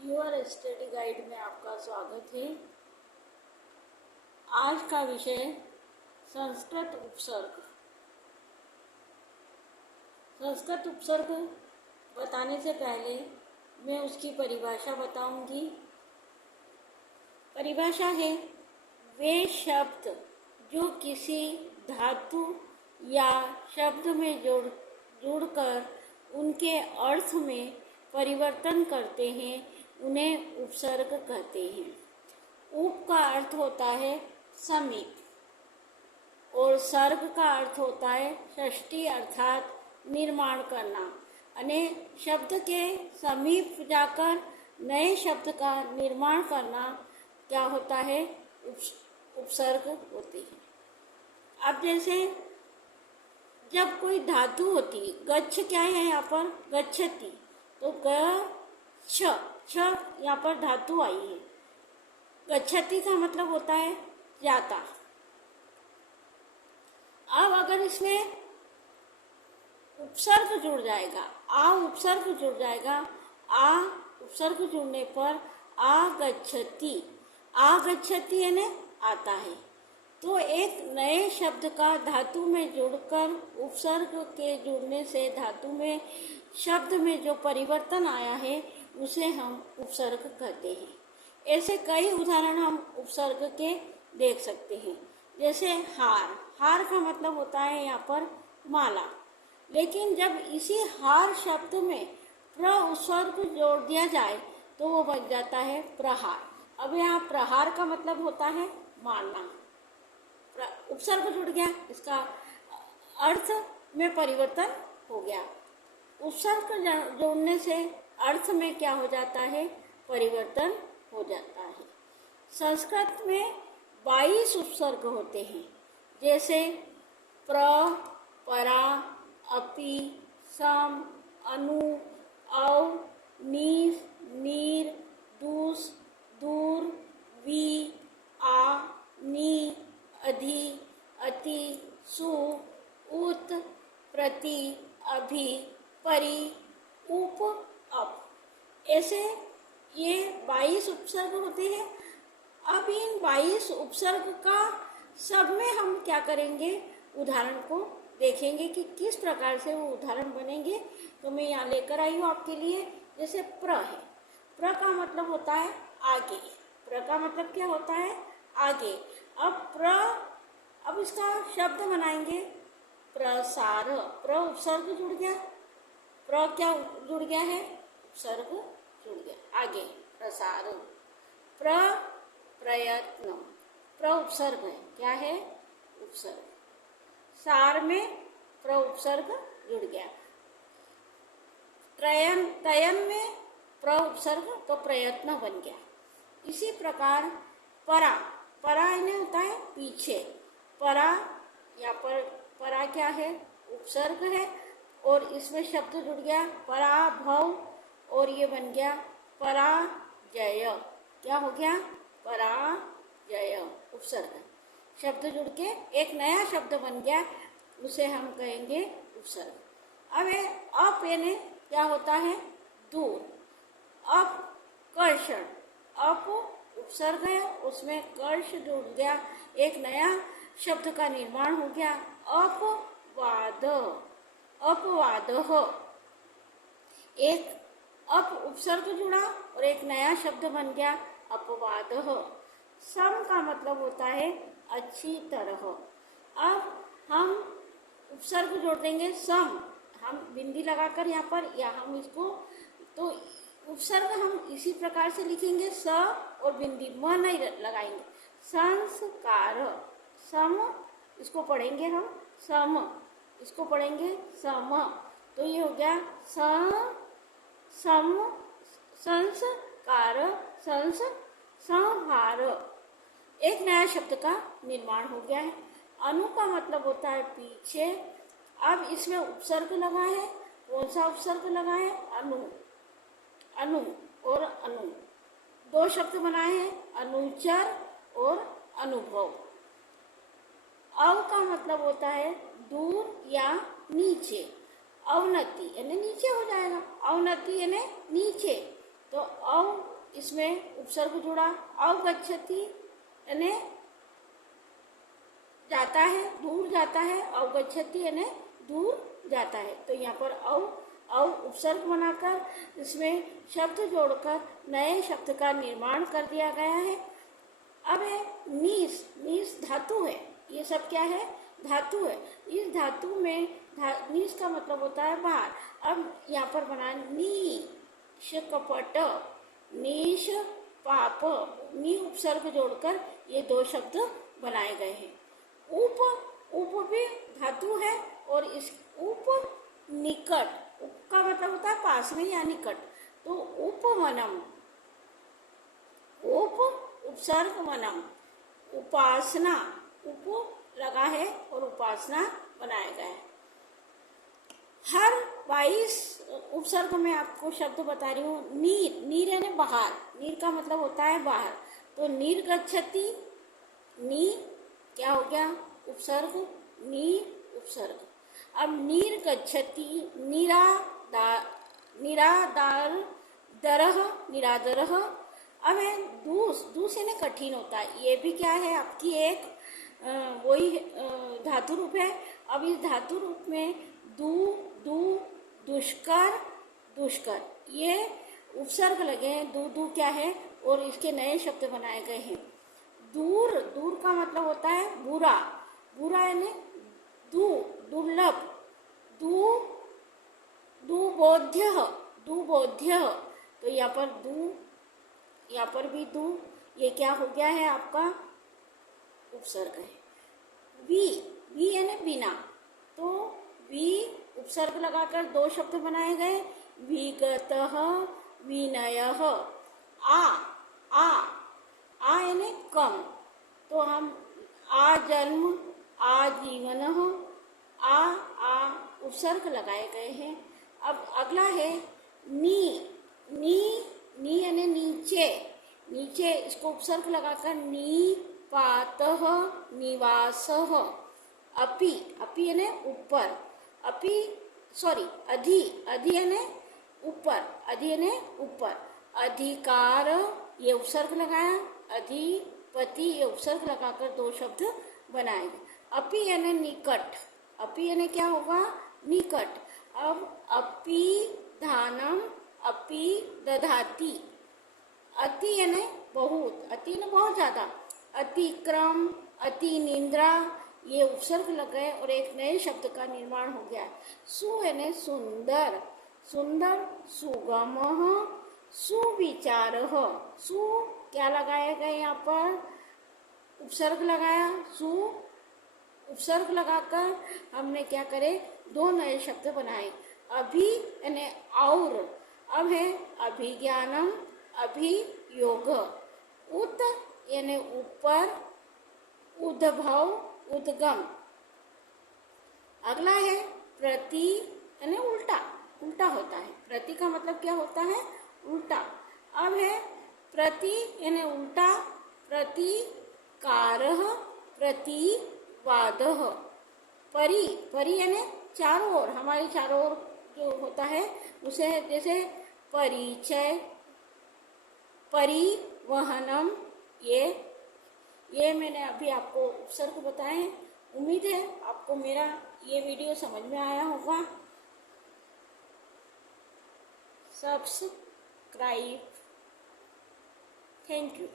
Your study guide में आपका स्वागत है। आज का विषय संस्कृत उपसर्ग। संस्कृत उपसर्ग बताने से पहले मैं उसकी परिभाषा बताऊंगी। परिभाषा है वे शब्द जो किसी धातु या शब्द में जुड़कर उनके अर्थ में परिवर्तन करते हैं उन्हें उपसर्ग कहते हैं। उप का अर्थ होता है समीप और सर्ग का अर्थ होता है षष्ठी अर्थात निर्माण करना। यानी शब्द के समीप जाकर नए शब्द का निर्माण करना क्या होता है, उपसर्ग होती है। अब जैसे जब कोई धातु होती, गच्छ क्या है यहाँ पर, गच्छति, तो छ यहाँ पर धातु आई है। गच्छति का मतलब होता है जाता। अब अगर इसमें उपसर्ग जुड़ जाएगा, आ उपसर्ग जुड़ जाएगा, आ उपसर्ग जुड़ने पर आगच्छति, आगच्छति यानी आता है। तो एक नए शब्द का धातु में जुड़कर उपसर्ग के जुड़ने से धातु में शब्द में जो परिवर्तन आया है उसे हम उपसर्ग कहते हैं। ऐसे कई उदाहरण हम उपसर्ग के देख सकते हैं। जैसे हार, हार का मतलब होता है यहाँ पर माला, लेकिन जब इसी हार शब्द में प्र उपसर्ग जोड़ दिया जाए तो वो बन जाता है प्रहार। अब यहाँ प्रहार का मतलब होता है मारना। उपसर्ग जुड़ गया, इसका अर्थ में परिवर्तन हो गया। उपसर्ग जोड़ने से अर्थ में क्या हो जाता है, परिवर्तन हो जाता है। संस्कृत में 22 उपसर्ग होते हैं। जैसे प्र, परा, अपि, सम, अनु, औ, नीस, नीर, दूस, दूर, वी, आ, नी, अधि, अति, सु, उत, प्रति, अभि, परि, उप, अप। ऐसे ये 22 उपसर्ग होते हैं। अब इन 22 उपसर्ग का सब में हम क्या करेंगे, उदाहरण को देखेंगे कि किस प्रकार से वो उदाहरण बनेंगे। तो मैं यहाँ लेकर आई हूँ आपके लिए। जैसे प्र है, प्र का मतलब होता है आगे। प्र का मतलब क्या होता है, आगे। अब इसका शब्द बनाएंगे प्रसार। प्र उपसर्ग जुड़ गया, प्र क्या जुड़ गया है, उपसर्ग जुड़ गया, आगे प्रसार। प्रयत्न, प्र उपसर्ग है, क्या है, उपसर्ग। सार में प्र उपसर्ग जुड़ गया। तयन में प्र उपसर्ग तो प्रयत्न बन गया। इसी प्रकार परा, परा इन्हें होता है पीछे। परा, या पर परा क्या है, उपसर्ग है और इसमें शब्द जुड़ गया पराभव और ये बन गया पराजय। क्या हो गया, पराजय, उपसर्ग। शब्द जुड़ के एक नया शब्द बन गया, उसे हम कहेंगे उपसर्ग। अब अप यानी क्या होता है, दूर। अपकर्षण, अप उपसर्ग है, उसमें कर्ष जुड़ गया, एक नया शब्द का निर्माण हो गया, अपवाद, अपवाद। एक अप उपसर्ग जुड़ा और एक नया शब्द बन गया अपवाद। सम का मतलब होता है अच्छी तरह। अब हम उपसर्ग जोड़ देंगे सम, हम बिंदी लगाकर यहाँ पर, या हम इसको, तो उपसर्ग हम इसी प्रकार से लिखेंगे, स और बिंदी, म नहीं लगाएंगे। संस्कार, सम इसको पढ़ेंगे हम सम, इसको पढ़ेंगे सम। तो ये हो गया सम, संस्कार, संहार। एक नया शब्द का निर्माण हो गया है। अनु का मतलब होता है पीछे। अब इसमें उपसर्ग लगा है, कौन सा उपसर्ग लगा है, अनु। अनु और अनु दो शब्द बनाए हैं, अनुचर और अनुभव। अव का मतलब होता है दूर या नीचे। अवनति यानी नीचे हो जाएगा, अवनति यानी नीचे, तो अव इसमें उपसर्ग जुड़ा, अवगच्छति यानी जाता है, दूर जाता है, अवगच्छति यानी दूर जाता है। तो यहाँ पर अव उपसर्ग बनाकर इसमें शब्द जोड़कर नए शब्द का निर्माण कर दिया गया है। अब है नीस, नीस धातु है, ये सब क्या है, धातु है। इस धातु में नीस का मतलब होता है बाहर। अब यहाँ पर बना नीश कपट, नीश पाप, नी उपसर्ग जोड़कर ये दो शब्द बनाए गए हैं। उप भी धातु है और इस उप निकट, उप का मतलब होता है पास में या निकट, तो उपवनम, उप उपसर्ग वनम, उपासना, उप लगा है और उपासना बनाया गया है। हर 22 उपसर्ग में आपको शब्द बता रही हूँ। नीर, नीर यानी बाहर, नीर का मतलब होता है बाहर, तो नीर गच्छति, नी क्या हो गया, उपसर्ग, नीर उपसर्ग। अब नीर गच्छति, निरादार दरह, निरादरह। अब है दूस, दूस यानी कठिन होता है, ये भी क्या है आपकी एक वही धातु रूप है। अब इस धातु रूप में दू, दू, दुष्कर, दुष्कर, ये उपसर्ग लगे हैं। दू क्या है और इसके नए शब्द बनाए गए हैं। दूर, दूर का मतलब होता है बुरा, बुरा यानी दुर्लभ, दुबोध्य, दुबोध्य। तो यहाँ पर यहाँ पर भी दू, ये क्या हो गया है आपका उपसर्ग है। वी यानी बिना, तो वी उपसर्ग लगाकर दो शब्द बनाए गए, विगतः, विनयः। आ यानी कम, तो हम आजन्म, आजीवनः, आ उपसर्ग लगाए गए हैं। अब अगला है नी यानी नीचे, नीचे इसको उपसर्ग लगाकर निपातः, निवासः। अपि यानी ऊपर, अधि यानी ऊपर, अधि यानी ऊपर। अधिकार, ये उपसर्ग लगाया, अधिपति, ये उपसर्ग लगाकर दो शब्द बनाए। अपि यानी निकट, अपि यानी क्या होगा, निकट। अब अपि धानम, अपि दधाति। अति यानी बहुत, अति यानी बहुत ज्यादा। अतिक्रम, अति निंद्रा, ये उपसर्ग लग गए और एक नए शब्द का निर्माण हो गया। सु यानी सुंदर, सुंदर, सुगमः, सुविचारः। सु क्या लगाया गया यहाँ पर, उपसर्ग लगाया, सु उपसर्ग लगाकर हमने क्या करे, दो नए शब्द बनाए। अभी यानी और, अब है अभिज्ञानम, अभियोग। उत यानी ऊपर, उद्भव, उद्गम। अगला है प्रति यानी उल्टा, उल्टा होता है। प्रति का मतलब क्या होता है, उल्टा। अब है प्रति यानी उल्टा, प्रतिकारः, प्रतिवादः। परि, परि यानी चारों ओर, हमारे चारों ओर जो होता है उसे है जैसे परिचय, परिवहनम। ये मैंने अभी आपको उपसर्ग बताए हैं। उम्मीद है आपको मेरा ये वीडियो समझ में आया होगा। Subscribe, thank you.